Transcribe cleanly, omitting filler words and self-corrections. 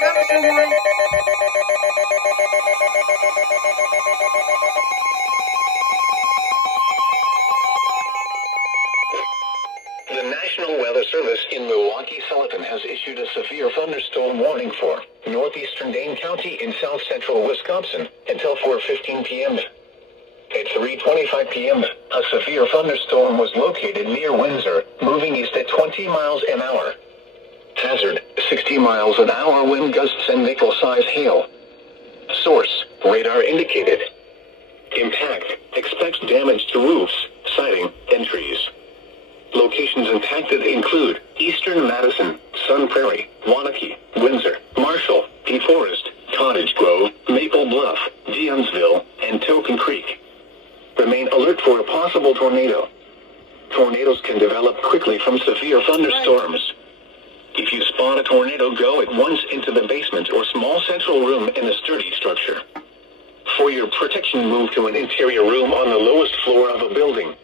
That was the one. The National Weather Service in Milwaukee-Sullivan has issued a severe thunderstorm warning for northeastern Dane County in south-central Wisconsin until 4:15 p.m. At 3:25 p.m., a severe thunderstorm was located near Windsor, moving east at 20 miles an hour. Hazard, 60 miles an hour wind gusts and nickel-size hail. Source, radar indicated. Impact, expects damage to roofs, siding, and trees. Locations impacted include eastern Madison, Sun Prairie, Waunakee, Windsor, Marshall, P. Forest, Cottage Grove, Maple Bluff, Deonsville, and Token Creek. Remain alert for a possible tornado. Tornadoes can develop quickly from severe thunderstorms. If you spot a tornado, go at once into the basement or small central room in a sturdy structure. For your protection, move to an interior room on the lowest floor of a building.